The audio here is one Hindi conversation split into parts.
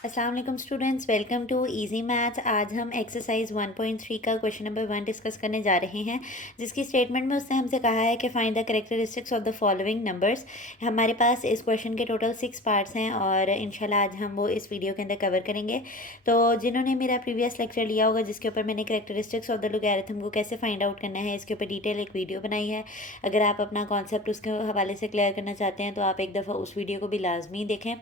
अस्सलाम वालेकुम students, welcome to easy maths. आज हम एक्सरसाइज 1.3 का क्वेश्चन नंबर 1 डिस्कस करने जा रहे हैं, जिसकी स्टेटमेंट में उसने हमसे कहा है कि find the characteristics of the following numbers. हमारे पास इस क्वेश्चन के टोटल 6 पार्ट्स हैं और इंशाल्लाह आज हम वो इस वीडियो के अंदर कवर करेंगे। तो जिन्होंने मेरा प्रीवियस लेक्चर लिया होगा जिसके ऊपर मैंने कैरेक्टरिस्टिक्स ऑफ द लोगैरिथम को कैसे फाइंड आउट करना है इसके ऊपर डिटेल एक वीडियो बनाई है। अगर आप अपना कॉन्सेप्ट उसके हवाले से क्लियर करना चाहते हैं तो आप एक दफ़ा उस वीडियो को भी लाजमी देखें।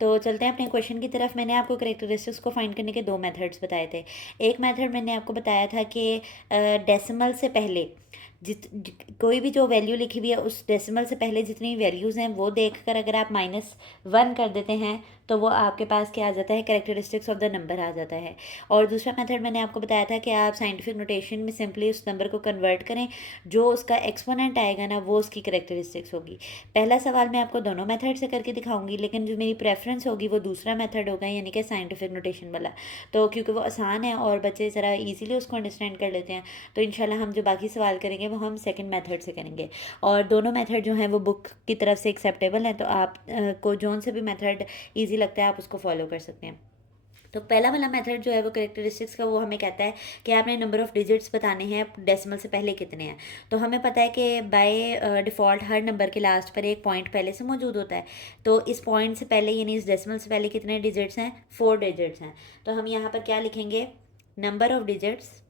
तो चलते हैं अपने क्वेश्चन की तरफ। मैंने आपको करेक्टरिस्टिक्स को फाइंड करने के 2 मेथड्स बताए थे। एक मेथड मैंने आपको बताया था कि डेसिमल से पहले कोई भी जो वैल्यू लिखी हुई है उस डेसिमल से पहले जितनी वैल्यूज़ हैं वो देखकर अगर आप -1 कर देते हैं तो वो आपके पास क्या आ जाता है, करेक्टरिस्टिक्स ऑफ द नंबर आ जाता है। और दूसरा मेथड मैंने आपको बताया था कि आप साइंटिफिक नोटेशन में सिंपली उस नंबर को कन्वर्ट करें, जो उसका एक्सपोनेंट आएगा ना वो उसकी करेक्टरिस्टिक्स होगी। पहला सवाल मैं आपको दोनों मेथड से करके दिखाऊंगी, लेकिन जो मेरी प्रेफरेंस होगी वो दूसरा मेथड होगा, यानी कि साइंटिफिक नोटेशन वाला। तो क्योंकि वो आसान है और बच्चे ज़रा इजीली उसको अंडरस्टैंड कर लेते हैं, तो इंशाल्लाह हम जो बाकी सवाल करेंगे वो हम सेकंड मेथड से करेंगे। और दोनों मेथड जो हैं वो बुक की तरफ से एक्सेप्टेबल हैं, तो आप को जोन से भी मेथड ईजी लगता है आप उसको फॉलो कर सकते हैं। तो पहला वाला मेथड जो है वो करेक्टरिस्टिक्स का, वो हमें कहता है कि आपने नंबर ऑफ़ डिजिट्स बताने हैं डेसिमल से पहले कितने हैं। तो हमें पता है कि बाय डिफ़ॉल्ट हर नंबर के लास्ट पर एक पॉइंट पहले से मौजूद होता है। तो इस पॉइंट से पहले यानी इस डेसिमल से पहले कितने डिजिट्स हैं, 4 डिजिट्स हैं। तो हम यहाँ पर क्या लिखेंगे, number of digits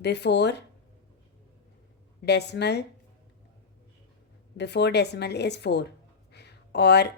before decimal is 4। और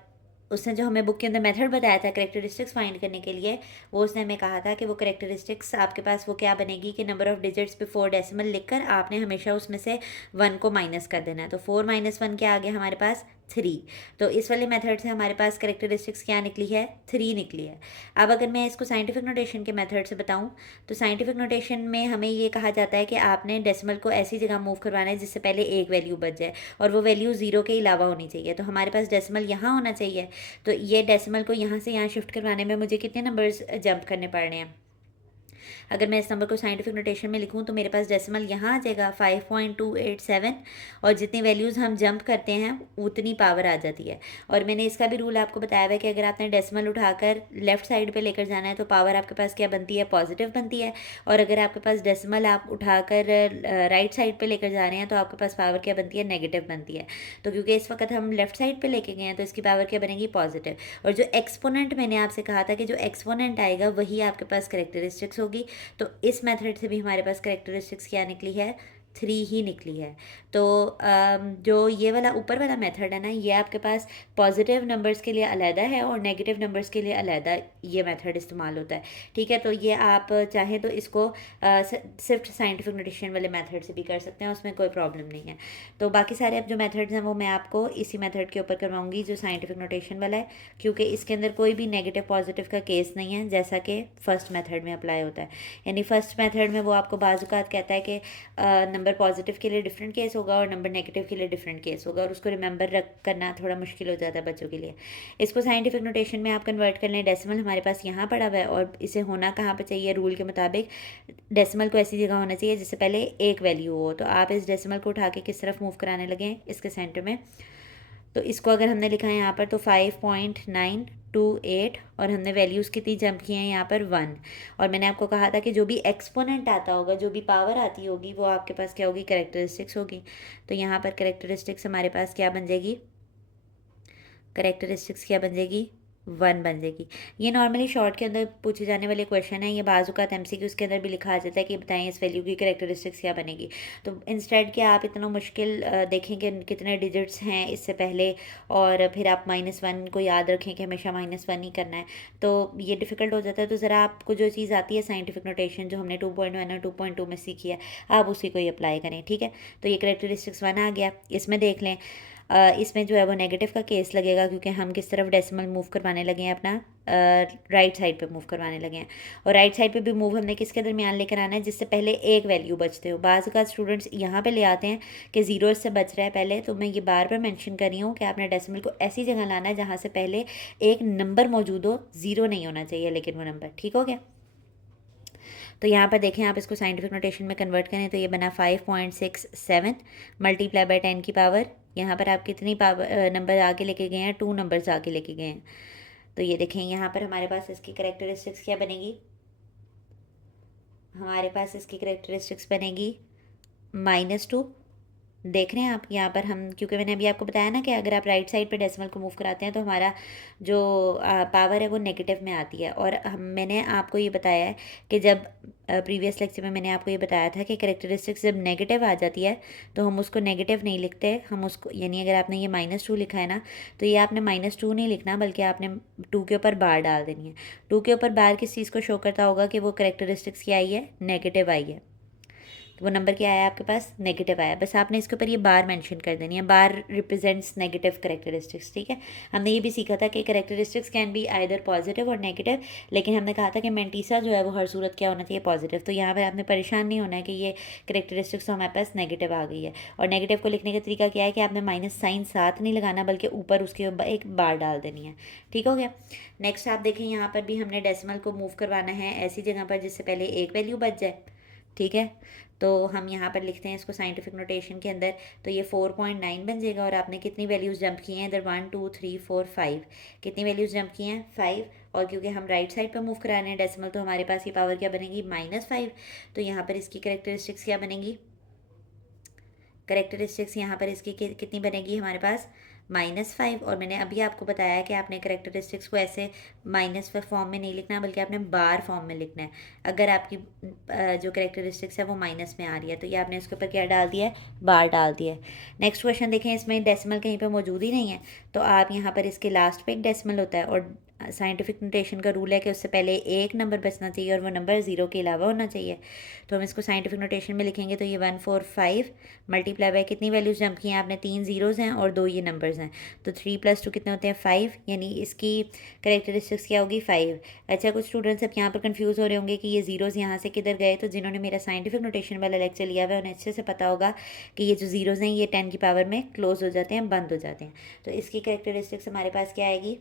उसने जो हमें बुक के अंदर मेथड बताया था करेक्टरिस्टिक्स फाइंड करने के लिए, वो उसने हमें कहा था कि वो करेक्टरिस्टिक्स आपके पास वो क्या बनेगी कि number of digits before decimal लिखकर आपने हमेशा उसमें से 1 को माइनस कर देना है। तो 4 - 1 क्या आ गया हमारे पास, 3। तो इस वाले मेथड से हमारे पास करेक्टरिस्टिक्स क्या निकली है, 3 निकली है। अब अगर मैं इसको साइंटिफिक नोटेशन के मेथड से बताऊं, तो साइंटिफिक नोटेशन में हमें ये कहा जाता है कि आपने डेसिमल को ऐसी जगह मूव करवाना है जिससे पहले एक वैल्यू बच जाए, और वो वैल्यू 0 के अलावा होनी चाहिए। तो हमारे पास डेसिमल यहाँ होना चाहिए, तो ये डेसिमल को यहाँ से यहाँ शिफ्ट करवाने में मुझे कितने नंबर्स जंप करने पड़ रहे हैं। अगर मैं इस नंबर को साइंटिफिक नोटेशन में लिखूँ तो मेरे पास डेसिमल यहाँ आ जाएगा 5.287, और जितनी वैल्यूज़ हम जंप करते हैं उतनी पावर आ जाती है। और मैंने इसका भी रूल आपको बताया हुआ है कि अगर आपने डेसिमल उठाकर लेफ्ट साइड पे लेकर जाना है तो पावर आपके पास क्या बनती है, पॉजिटिव बनती है। और अगर आपके पास डेसिमल आप उठाकर राइट साइड पे लेकर जा रहे हैं तो आपके पास पावर क्या बनती है, नेगेटिव बनती है। तो क्योंकि इस वक्त हम लेफ्ट साइड पे लेके गए हैं तो इसकी पावर क्या बनेगी, पॉजिटिव। और जो एक्सपोनेंट मैंने आपसे कहा था कि जो एक्सपोनेंट आएगा वही आपके पास करेक्टरिस्टिक्स होगी। तो इस मेथड से भी हमारे पास करेक्टरिस्टिक्स क्या निकली है, 3 ही निकली है। तो जो ये वाला ऊपर वाला मेथड है ना, ये आपके पास पॉजिटिव नंबर्स के लिए अलहदा है और नेगेटिव नंबर्स के लिए अलहदा ये मेथड इस्तेमाल होता है। ठीक है, तो ये आप चाहें तो इसको सिर्फ साइंटिफिक नोटेशन वाले मेथड से भी कर सकते हैं, उसमें कोई प्रॉब्लम नहीं है। तो बाकी सारे अब जो मेथड्स हैं वो मैं आपको इसी मेथड के ऊपर करवाऊंगी जो साइंटिफिक नोटेशन वाला है, क्योंकि इसके अंदर कोई भी नेगेटिव पॉजिटिव का केस नहीं है जैसा कि फर्स्ट मेथड में अप्लाई होता है। यानी फर्स्ट मेथड में वो आपको बाज़-औक़ात कहता है कि नंबर पॉजिटिव के लिए डिफरेंट केस होगा और नंबर नेगेटिव के लिए डिफरेंट केस होगा, और उसको रिमेंबर रख करना थोड़ा मुश्किल हो जाता है बच्चों के लिए। इसको साइंटिफिक नोटेशन में आप कन्वर्ट कर लें, डेसिमल हमारे पास यहाँ पड़ा हुआ है और इसे होना कहाँ पे चाहिए, रूल के मुताबिक डेसिमल को ऐसी जगह होना चाहिए जिससे पहले एक वैल्यू हो। तो आप इस डेसिमल को उठा के किस तरफ मूव कराने लगे, इसके सेंटर में। तो इसको अगर हमने लिखा है यहाँ पर तो 5.928, और हमने वैल्यूज़ कितनी जंप की हैं यहाँ पर 1। और मैंने आपको कहा था कि जो भी एक्सपोनेंट आता होगा, जो भी पावर आती होगी, वो आपके पास क्या होगी, करेक्टरिस्टिक्स होगी। तो यहाँ पर करेक्टरिस्टिक्स हमारे पास क्या बन जाएगी, करेक्टरिस्टिक्स क्या बन जाएगी, 1 बन जाएगी। ये नॉर्मली शॉर्ट के अंदर पूछे जाने वाले क्वेश्चन है, ये बाज़-औक़ात MCQ उसके अंदर भी लिखा आ जाता है कि बताएं इस वैल्यू की करेक्टरिस्टिक्स क्या बनेगी। तो इंस्टेड कि आप इतना मुश्किल देखें कि कितने डिजिट्स हैं इससे पहले, और फिर आप -1 को याद रखें कि हमेशा -1 ही करना है, तो ये डिफ़िकल्ट हो जाता है। तो ज़रा आपको जो चीज़ आती है साइंटिफिक नोटेशन जो हमने 2.1 और 2.2 में सीखी है, आप उसी को ही अप्लाई करें। ठीक है, तो ये करेक्टरिस्टिक्स 1 आ गया। इसमें देख लें, इसमें जो है वो नेगेटिव का केस लगेगा क्योंकि हम किस तरफ डेसिमल मूव करवाने लगे हैं, अपना राइट साइड पे मूव करवाने लगे हैं। और राइट साइड पे भी मूव हमने किसके दरमियान लेकर आना है, जिससे पहले एक वैल्यू बचते हो। बाज़ का स्टूडेंट्स यहाँ पे ले आते हैं कि 0 से बच रहा है पहले, तो मैं ये बार बार मेंशन कर रही हूँ कि आपने डेसिमल को ऐसी जगह लाना है जहाँ से पहले एक नंबर मौजूद हो, 0 नहीं होना चाहिए लेकिन वो नंबर। ठीक हो गया। तो यहाँ पर देखें, आप इसको साइंटिफिक नोटेशन में कन्वर्ट करें तो ये बना 5.67 मल्टीप्लाई बाय 10 की पावर, यहाँ पर आप कितनी पावर नंबर आगे लेके गए हैं, 2 नंबर्स आगे लेके गए हैं। तो ये देखें यहाँ पर हमारे पास इसकी करेक्टरिस्टिक्स क्या बनेगी, हमारे पास इसकी करेक्टरिस्टिक्स बनेगी -2। देख रहे हैं आप यहाँ पर हम, क्योंकि मैंने अभी आपको बताया ना कि अगर आप राइट साइड पे डेसिमल को मूव कराते हैं तो हमारा जो पावर है वो नेगेटिव में आती है। और मैंने आपको ये बताया है कि जब प्रीवियस लेक्चर में मैंने आपको ये बताया था कि करेक्टरिस्टिक्स जब नेगेटिव आ जाती है तो हम उसको नेगेटिव नहीं लिखते, हम उसको, यानी अगर आपने ये -2 लिखा है ना, तो ये आपने -2 नहीं लिखना, बल्कि आपने 2 के ऊपर बार डाल देनी है। 2 के ऊपर बार किस चीज़ को शो करता होगा कि वो करेक्टरिस्टिक्स क्या आई है, नेगेटिव आई है। तो वो नंबर क्या आया आपके पास, नेगेटिव आया। बस आपने इसके ऊपर ये बार मेंशन कर देनी है, बार रिप्रेजेंट्स नेगेटिव करेक्टरिस्टिक्स, ठीक है। हमने ये भी सीखा था कि characteristics can be either positive और नेगेटिव, लेकिन हमने कहा था कि मेंटीसा जो है वो हर सूरत क्या होना चाहिए, पॉजिटिव। तो यहाँ पर आपने परेशान नहीं होना है कि ये करेक्टरिस्टिक्स तो हमारे पास नेगेटिव आ गई है। और नेगेटिव को लिखने का तरीका क्या है कि आपने माइनस साइन साथ नहीं लगाना, बल्कि ऊपर उसके एक बार डाल देनी है, ठीक हो गया। नेक्स्ट आप देखें, यहाँ पर भी हमने डेसिमल को मूव करवाना है ऐसी जगह पर जिससे पहले एक वैल्यू बच जाए, ठीक है। तो हम यहाँ पर लिखते हैं इसको साइंटिफिक नोटेशन के अंदर, तो ये 4.9 बन जाएगा। और आपने कितनी वैल्यूज़ जंप की हैं इधर, 1 2 3 4 5, कितनी वैल्यूज़ जंप की हैं, 5। और क्योंकि हम राइट साइड पर मूव करा रहे हैं डेसिमल, तो हमारे पास ये पावर क्या बनेगी, -5। तो यहाँ पर इसकी करेक्टरिस्टिक्स क्या बनेगी, करेक्टरिस्टिक्स यहाँ पर इसकी कितनी बनेगी हमारे पास, -5। और मैंने अभी आपको बताया कि आपने करेक्टरिस्टिक्स को ऐसे माइनस फॉर्म में नहीं लिखना, बल्कि आपने बार फॉर्म में लिखना है अगर आपकी जो करेक्टरिस्टिक्स है वो माइनस में आ रही है। तो ये आपने इसके ऊपर क्या डाल दिया है, बार डाल दिया है। नेक्स्ट क्वेश्चन देखें, इसमें डेसिमल कहीं पर मौजूद ही नहीं है, तो आप यहाँ पर इसके लास्ट पे एक डेसिमल होता है, और साइंटिफिक नोटेशन का रूल है कि उससे पहले एक नंबर बचना चाहिए और वो नंबर 0 के अलावा होना चाहिए। तो हम इसको साइंटिफिक नोटेशन में लिखेंगे, तो ये 145 मल्टीप्लाई बाय कितनी वैल्यूज़ जंप की हैं आपने, 3 ज़ीरोज़ हैं और 2 ये नंबर्स हैं, तो 3 + 2 कितने होते हैं, 5। यानी इसकी करेक्टरिस्टिक्स क्या होगी, 5। अच्छा, कुछ स्टूडेंट्स अब यहाँ पर कंफ्यूज हो रहे होंगे कि ये ज़ीरोज़ यहाँ से किधर गए। तो जिन्होंने मेरा साइंटिफिक नोटेशन वाला लेक्चर लिया हुआ है उन्हें अच्छे से पता होगा कि ये जो ज़ीरोज़ हैं ये 10 की पावर में क्लोज हो जाते हैं, बंद हो जाते हैं। तो इसकी करेक्टरिस्टिक्स हमारे पास क्या आएगी,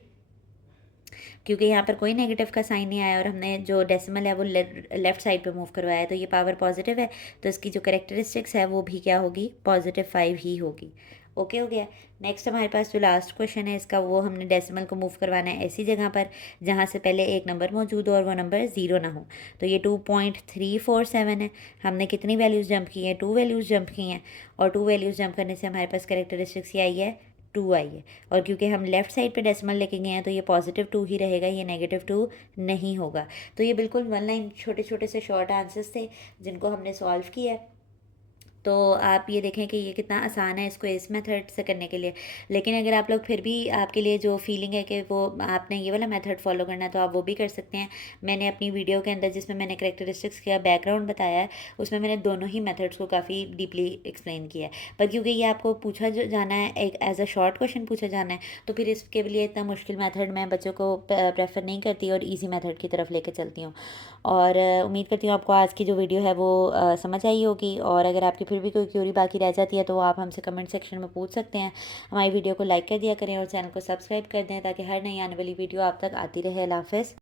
क्योंकि यहाँ पर कोई नेगेटिव का साइन नहीं आया और हमने जो डेसिमल है वो लेफ्ट साइड पे मूव करवाया है, तो ये पावर पॉजिटिव है, तो इसकी जो करेक्टरिस्टिक्स है वो भी क्या होगी, +5 ही होगी। ओके हो गया। नेक्स्ट हमारे पास जो लास्ट क्वेश्चन है इसका, वो हमने डेसिमल को मूव करवाना है ऐसी जगह पर जहाँ से पहले एक नंबर मौजूद हो और वो नंबर 0 ना हो। तो ये 2.347 है, हमने कितनी वैल्यूज़ जंप की हैं, 2 वैल्यूज़ जंप की हैं। और 2 वैल्यूज़ जंप करने से हमारे पास करेक्टरिस्टिक्स ये आई है, 2 आई है। और क्योंकि हम लेफ़्ट साइड पे डेसिमल लेके गए हैं तो ये +2 ही रहेगा, ये -2 नहीं होगा। तो ये बिल्कुल 1 लाइन छोटे छोटे से शॉर्ट आंसर्स थे जिनको हमने सॉल्व किया है। तो आप ये देखें कि ये कितना आसान है इसको इस मेथड से करने के लिए। लेकिन अगर आप लोग फिर भी, आपके लिए जो फीलिंग है कि वो आपने ये वाला मेथड फॉलो करना है, तो आप वो भी कर सकते हैं। मैंने अपनी वीडियो के अंदर जिसमें मैंने करेक्टरिस्टिक्स का बैकग्राउंड बताया है उसमें मैंने दोनों ही मेथड्स को काफ़ी डीपली एक्सप्लेन किया है। पर क्योंकि ये आपको पूछा जाना है, एक एज अ शॉर्ट क्वेश्चन पूछा जाना है, तो फिर इसके लिए इतना मुश्किल मेथड मैं बच्चों को प्रेफर नहीं करती और ईजी मेथड की तरफ लेकर चलती हूँ। और उम्मीद करती हूँ आपको आज की जो वीडियो है वो समझ आई होगी। और अगर आपकी फिर भी कोई क्यूरी बाकी रह जाती है तो आप हमसे कमेंट सेक्शन में पूछ सकते हैं। हमारी वीडियो को लाइक कर दिया करें और चैनल को सब्सक्राइब कर दें ताकि हर नई आने वाली वीडियो आप तक आती रहे। अल्लाह हाफ़िज़।